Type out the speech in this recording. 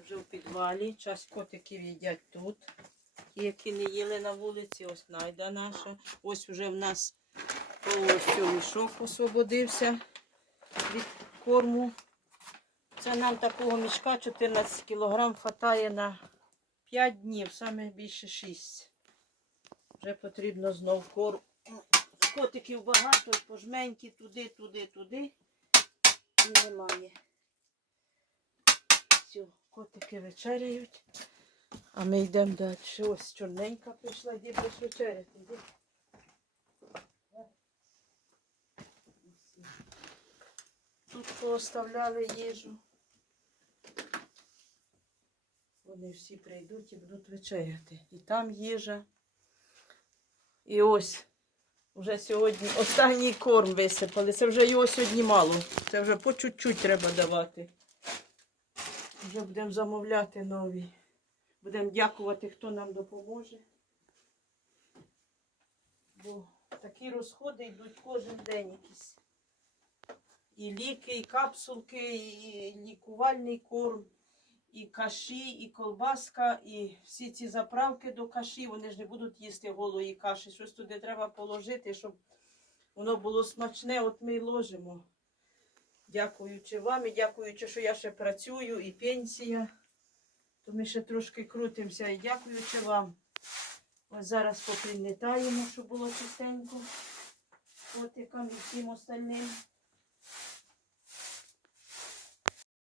вже в підвалі. Час котиків їдять тут. Які не їли на вулиці, ось найда наша. Ось вже в нас повністю мішок освободився від корму. Це нам такого мішка 14 кг хватає на 5 днів, саме більше 6. Вже потрібно знов корм. Котиків багато, пожменьки туди, туди, туди. І немає. Все, котики вечеряють. А ми йдемо далі. Ось чорненька прийшла, йди будеш вечеряти. Йди. Тут пооставляли їжу. Вони всі прийдуть і будуть вечеряти. І там їжа. І ось вже сьогодні останній корм висипали. Це вже його сьогодні мало. Це вже по чуть-чуть треба давати. Вже будемо замовляти нові. Будемо дякувати, хто нам допоможе. Бо такі розходи йдуть кожен день якісь. І ліки, і капсулки, і лікувальний корм, і каші, і колбаска, і всі ці заправки до каші, вони ж не будуть їсти голої каші. Щось туди треба положити, щоб воно було смачне, от ми й ложимо. Дякуючи вам і дякуючи, що я ще працюю, і пенсія, то ми ще трошки крутимося. І дякуючи вам. Ось зараз попринетаємо, щоб було чистенько. Котикам і всім остальним.